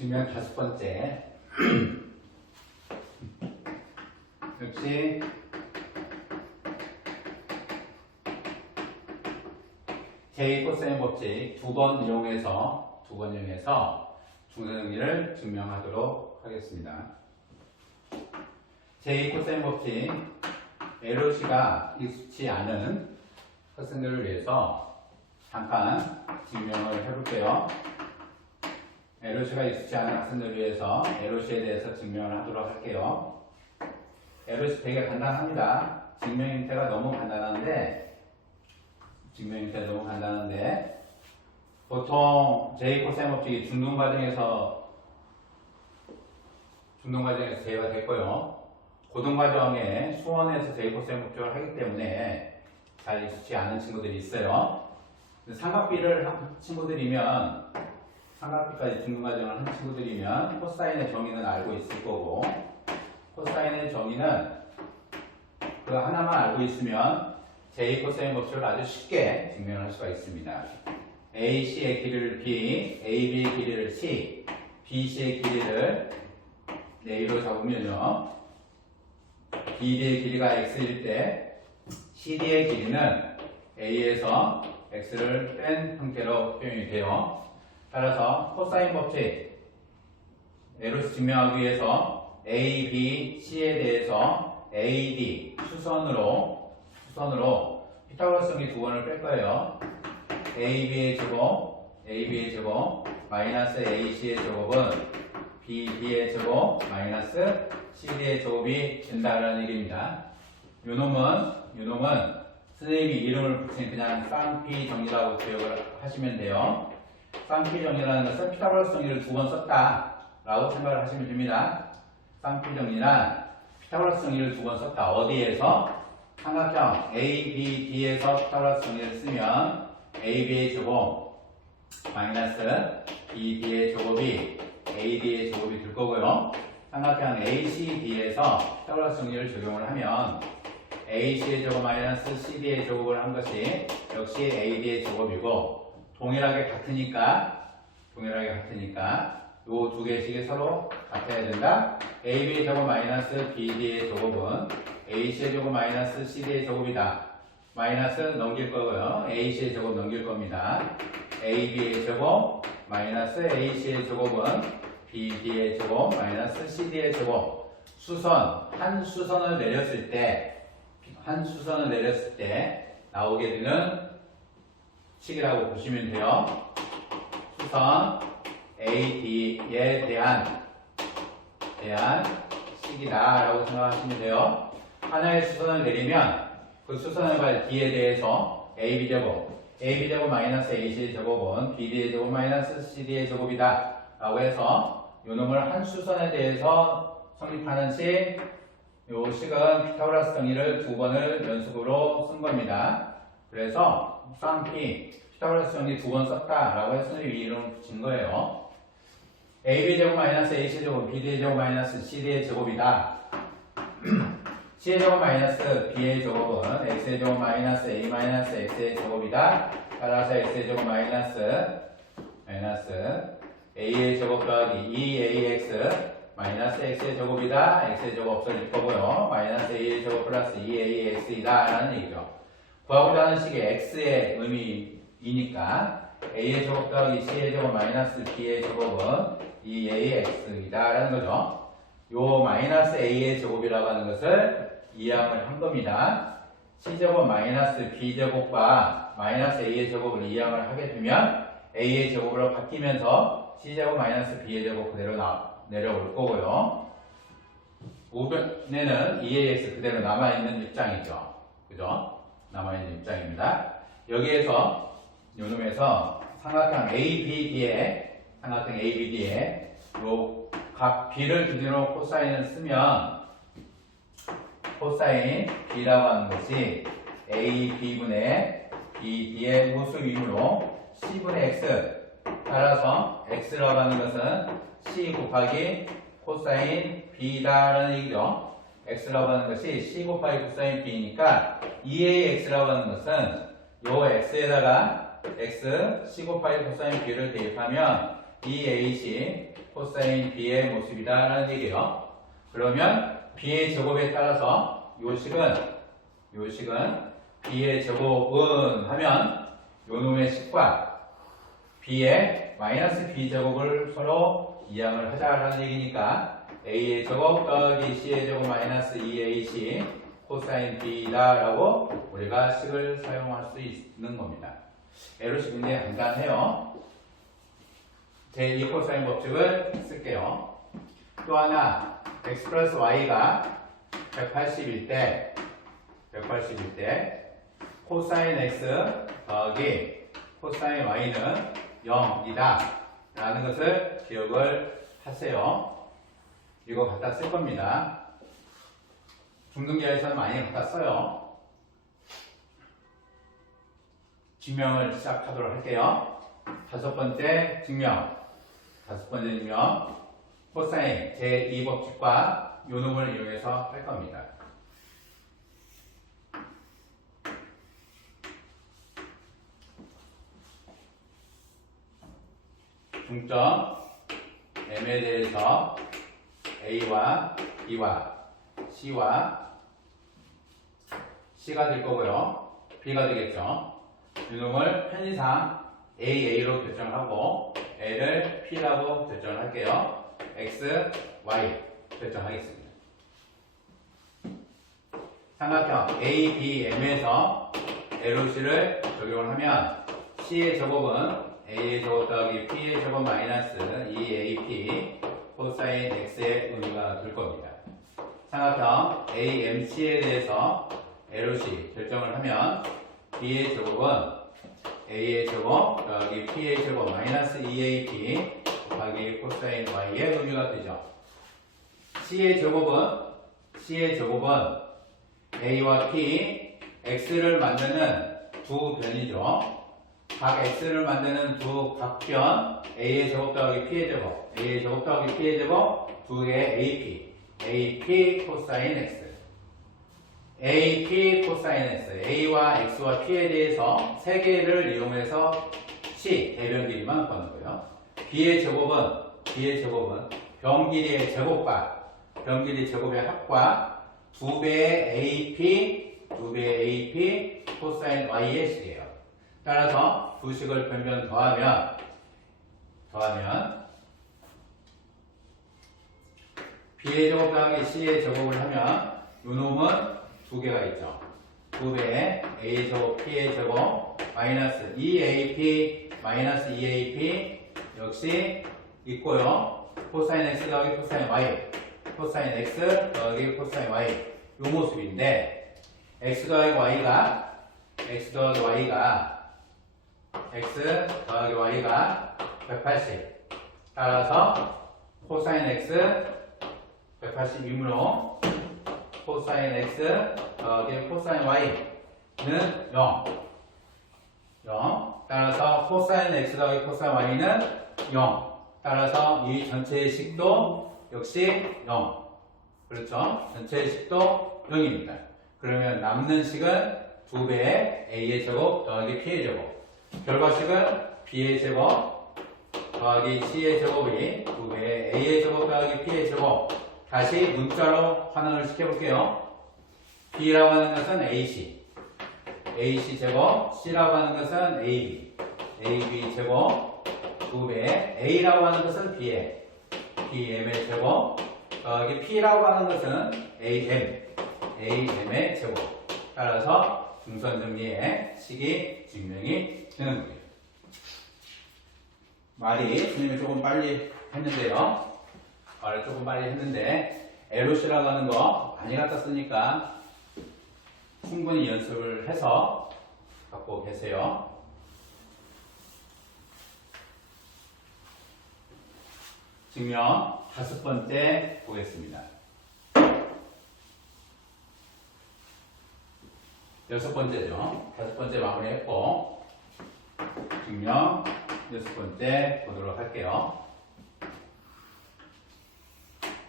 증명 5번째. 역시 제 코사인 법칙 두 번 이용해서 중성정리를 증명하도록 하겠습니다. 제 코사인 법칙 LOC가 익숙치 않은 학생들을 위해서 잠깐 증명을 해볼게요. LOC가 익숙치 않은 학생들을 위해서 LOC에 대해서 증명을 하도록 할게요. LOC 되게 간단합니다. 증명 형태가 너무 간단한데 보통 제 코사인 법칙이 중등 과정에서 제외가 됐고요. 고등 과정에 수원에서 제 코사인 법칙을 하기 때문에 잘 익숙치 않은 친구들이 있어요. 삼각비를 한 친구들이면 삼각비까지 중등 과정을 한 친구들이면 코사인의 정의는 알고 있을 거고, 코사인의 정의는 그 하나만 알고 있으면 제 코사인 법칙을 아주 쉽게 증명할 수가 있습니다. AC의 길이를 B, AB의 길이를 C, BC의 길이를 A로 잡으면요, BD의 길이가 X일 때 CD의 길이는 A에서 X를 뺀 형태로 표현이 돼요. 따라서 코사인 법칙 LOC 증명하기 위해서 A, B, C에 대해서 AD 수선으로 피타고라스 정리 두 번을 뺄 거예요. AB의 제곱 마이너스 AC의 제곱은 BD의 제곱 마이너스 CD의 제곱이 된다는 얘기입니다. 요 놈은 선생님이 이름을 붙인 그냥 쌍피 정리라고 기억을 하시면 돼요. 쌍피 정리라는 것은 피타고라스 정리를 두 번 썼다라고 생각을 하시면 됩니다. 쌍피 정리란 피타고라스 정리를 두 번 썼다. 어디에서? 삼각형 ABD에서 피타고라스 정리를 쓰면 AB의 제곱 마이너스 BD의 제곱이 AD의 제곱이 될 거고요. 삼각형 ACD에서 피타고라스 정리를 적용을 하면 AC의 제곱 마이너스 CD의 제곱을 한 것이 역시 AD의 제곱이고, 동일하게 같으니까 요 두 개씩이 서로 같아야 된다. AB의 제곱 마이너스 BD의 제곱은 AC의 제곱 마이너스 CD의 제곱이다. 마이너스 넘길 거고요. AC의 제곱 넘길 겁니다. AB의 제곱 마이너스 AC의 제곱은 BD의 제곱 마이너스 CD의 제곱. 한 수선을 내렸을 때 나오게 되는 식이라고 보시면 돼요. 수선 AD에 대한 식이다 라고 생각하시면 돼요. 하나의 수선을 내리면 그 수선을 갈 D에 대해서 AB제곱 마이너스 AC의 제곱은 BD의 제곱 마이너스 CD의 제곱이다 라고 해서 요 놈을 한 수선에 대해서 성립하는 식, 요 식은 피타고라스 정리를 두 번을 연습으로 쓴 겁니다. 그래서 쌍피 피타고라스 정리 두 번 썼다 라고 해서 선생님이 이름을 붙인 거예요. AB제곱 마이너스 AC 제곱 BD의 제곱 마이너스 CD의 제곱이다. C의 제곱 마이너스 B의 제곱은 X의 제곱 마이너스 A 마이너스 X의 제곱이다. 따라서 X의 제곱 마이너스 A의 제곱 더하기 2AX 마이너스 X의 제곱이다. X의 제곱 없어질 거고요. 마이너스 A의 제곱 플러스 2AX이다 라는 얘기죠. 구하고자 하는 식이 X의 의미이니까 A의 제곱 더하기 C의 제곱 마이너스 B의 제곱은 2AX이다 라는 거죠. 요 마이너스 A의 제곱이라고 하는 것을 이항을 한 겁니다. C제곱 마이너스 B제곱과 마이너스 A의 제곱을 이항을 하게 되면 A의 제곱으로 바뀌면서 C제곱 마이너스 B의 제곱 그대로 내려올 거고요. 우변에는 2AX 그대로 남아있는 입장이죠. 그죠? 남아있는 입장입니다. 여기에서 요놈에서 삼각형 ABD에 요 각 B를 기준으로 코사인을 쓰면 코사인 B라고 하는 것이 AB분의 BD의 우수이므로 C분의 X, 따라서 X라고 하는 것은 C 곱하기 코사인 B다라는 얘기죠. X라고 하는 것이 C 곱하기 코사인 B니까 2AX라고 하는 것은 요 X에다가 X, C 곱하기 코사인 B를 대입하면 2ac 코사인 b의 모습이다 라는 얘기예요. 그러면 b의 제곱에 따라서 요 식은 b의 제곱은 하면 요 놈의 식과 b의 마이너스 b 제곱을 서로 이항을 하자라는 얘기니까 a의 제곱 더하기 c의 제곱 마이너스 2ac 코사인 b다 라고 우리가 식을 사용할 수 있는 겁니다. 에로식 굉장히 간단해요. 제2 코사인 법칙을 쓸게요. 또 하나 x 플러스 y가 180일 때 코사인 x 더하기 코사인 y는 0이다 라는 것을 기억을 하세요. 이거 갖다 쓸 겁니다. 중등계에서는 많이 갖다 써요. 증명을 시작하도록 할게요. 다섯 번째 증명 코사인 제2 법칙과 요 놈을 이용해서 할 겁니다. 중점 m에 대해서 a와 b와 c와 c가 될 거고요. b가 되겠죠. 이 놈을 편의상 AA로 결정하고 L을 P라고 결정을 할게요. X, Y 결정하겠습니다. 삼각형 A, B, M에서 LOC를 적용을 하면 C의 제곱은 A의 제곱 더하기 P의 제곱 마이너스 2AP 코사인 X의 의미가 될 겁니다. 삼각형 AMC에 대해서 LOC 결정을 하면 B의 제곱은 A의 제곱 더하기 P의 제곱 마이너스 2AP 곱하기 코사인 Y의 의미가 되죠. C의 제곱은 A와 P, X를 만드는 두 변이죠. 각 X를 만드는 두 각변 A의 제곱 더하기 P의 제곱 두 개의 AP 코사인 X AP 코사인 X, A와 X와 P에 대해서 세 개를 이용해서 C, 대변 길이만 구하는 거예요. B의 제곱은 변 길이의 제곱의 합과 두 배의 AP 코사인 Y의 식이에요. 따라서 두 식을 변변 더하면 B의 제곱 더하기 C의 제곱을 하면 요 놈은 두 개가 있죠. 두 배의 A 제곱 P의 제곱 마이너스 2AP 마이너스 2AP 역시 있고요. 코사인 X 더하기 코사인 Y 코사인 X 더하기 코사인 Y 요 모습인데 X 더하기 Y가 180 따라서 코사인 X 180이므로 코사인 X 더하기 코사인 Y는 0 따라서 코사인 X 더하기 코사인 Y는 0 따라서 이 전체의 식도 역시 0 그렇죠? 전체의 식도 0입니다. 그러면 남는 식은 두 배의 A의 제곱 더하기 P의 제곱 결과식은 B의 제곱 더하기 C의 제곱이 두 배의 A의 제곱 더하기 P의 제곱 다시 문자로 환원을 시켜볼게요. B라고 하는 것은 AC 제곱, C라고 하는 것은 AB 제곱, 두 배의 A라고 하는 것은 BM의 제곱, 더하기 P라고 하는 것은 AM의 제곱. 따라서 중선정리의 식이 증명이 되는 거예요. 말이 선생님이 조금 빨리 했는데요. 말을 조금 빨리 했는데 LOC라고 하는 거 많이 갖다 쓰니까 충분히 연습을 해서 갖고 계세요. 증명 다섯 번째 보겠습니다. 여섯 번째죠. 다섯 번째 마무리했고 증명 여섯 번째 보도록 할게요.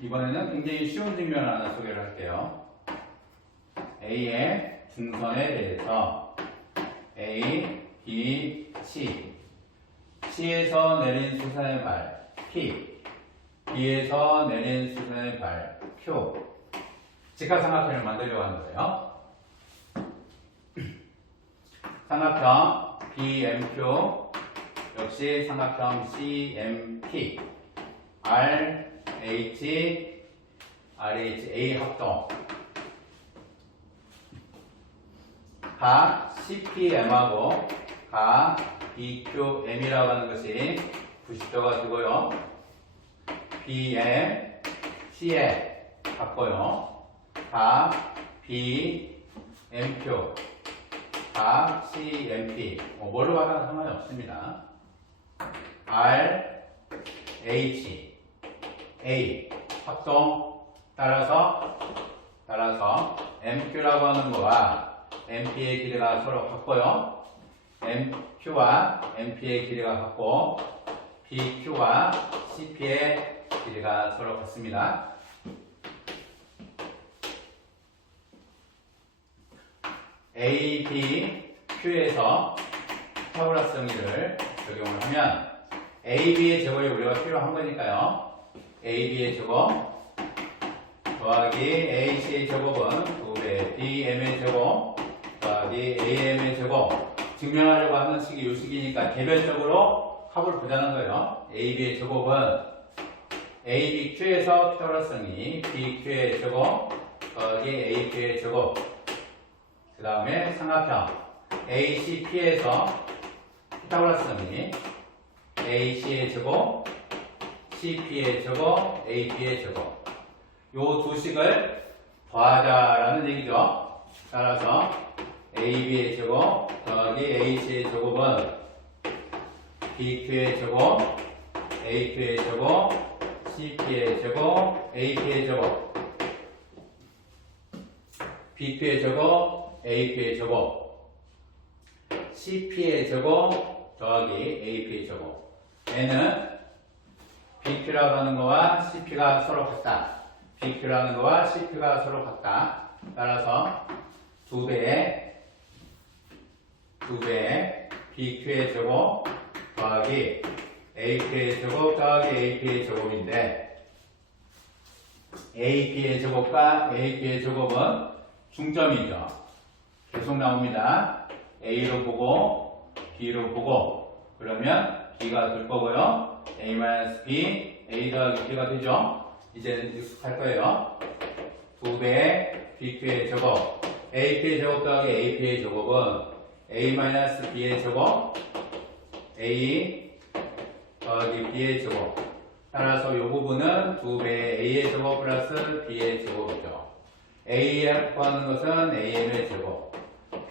이번에는 굉장히 쉬운 증명을 하나 소개를 할게요. A의 중선에 대해서 A, B, C C에서 내린 수선의 발 P, B에서 내린 수선의 발 Q. 직각삼각형을 만들려고 하는 거예요. 삼각형 BMQ 역시 삼각형 CMP RH RHA 합동 각 CPM하고 각 BQM이라고 하는 것이 90도가 되고요. BM, CM 같고요. 각 BMQ, 각 CMP 뭘로 받아도 상관이 없습니다. R, H, A 합동 따라서 MQ라고 하는 거와 MP의 길이가 서로 같고요. MQ와 MP의 길이가 같고 BQ와 CP의 길이가 서로 같습니다. A, B, Q에서 피타고라스 정리를 적용을 하면 A, B의 제곱이 우리가 필요한 거니까요. A, B의 제곱 더하기 A, C의 제곱은 2배 BM의 제곱 더하기 AM의 제곱 증명하려고 하는 식이 이 식이니까 개별적으로 합을 보자는 거예요. A, B의 제곱은 A, B, Q에서 피타고라스 정리 B, Q의 제곱 더하기 A, Q의 제곱 그 다음에 삼각형 ACP에서 피타고라스 정리 AC의 제곱, CP의 제곱, AP의 제곱 요 두 식을 더하자라는 얘기죠. 따라서 AB의 제곱 더하기 AC의 제곱은 BQ의 제곱, AQ의 제곱, CP의 제곱, AP의 제곱 BQ의 제곱, AP의 제곱 CP의 제곱 더하기 AP의 제곱 N은 BQ라고 하는 거와 CP가 서로 같다. BQ라는 거와 CP가 서로 같다. 따라서 2배의 BQ의 제곱 더하기 AQ의 제곱 더하기 AP의 제곱인데 AP의 제곱과 AP의 제곱은 중점이죠. 계속 나옵니다. A로 보고 B로 보고 그러면 B가 될 거고요. A-B, A 더하기 B가 되죠. 이제는 익숙할 거예요. 2배의 BQ의 제곱 AP의 제곱 더하기 AP의 제곱은 A-B의 제곱 A 더하기 B의 제곱 따라서 이 부분은 2배의 A의 제곱 플러스 B의 제곱이죠. A라고 하는 것은 AM의 제곱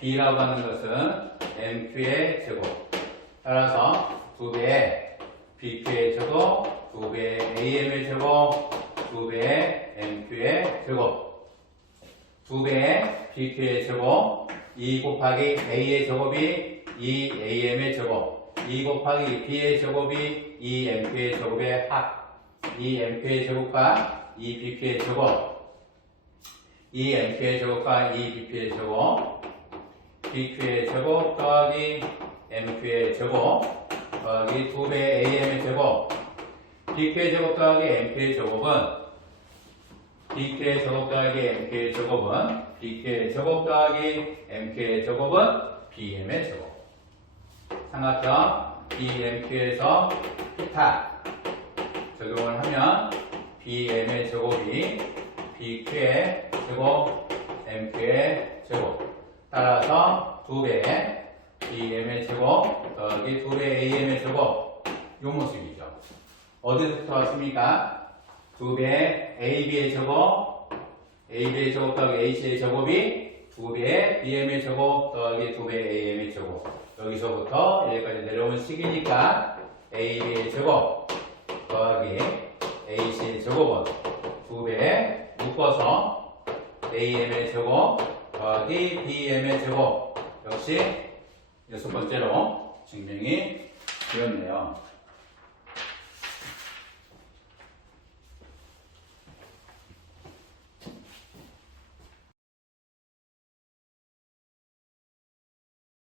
B라고 하는 것은 MQ의 제곱 따라서 2배의 BQ의 제곱 2배의 AM의 제곱 2배의 MQ의 제곱 2배의 BQ의 제곱 2 곱하기 A의 제곱이 2AM의 제곱 2 곱하기 B의 제곱이 2MQ의 제곱의 합 2MQ의 제곱과 2BQ의 제곱 2MQ의 제곱과 2BQ의 제곱 BQ의 제곱 더하기 MQ의 제곱 더하기 2배의 AM의 제곱 BQ의 제곱 더하기 MQ의 제곱은 BQ의 제곱 더하기 MQ의 제곱은 BQ의 제곱 더하기 MQ의 제곱은 BM의 제곱 삼각형 BMQ에서 피타 적용을 하면 BM의 제곱이 BQ의 제곱 MQ의 제곱 따라서 2배의 BM의 제곱 더하기 2배의 AM의 제곱 요 모습이죠. 어디서부터 왔습니까? 2배의 AB의 제곱 AB의 제곱 더하기 AC의 제곱이 2배의 BM의 제곱 더하기 2배의 AM의 제곱 여기서부터 여기까지 내려온 식이니까 AB의 제곱 더하기 AC의 제곱은 2배 묶어서 AM의 제곱 더하기 BM의 제곱 역시 6번째로 증명이 되었네요.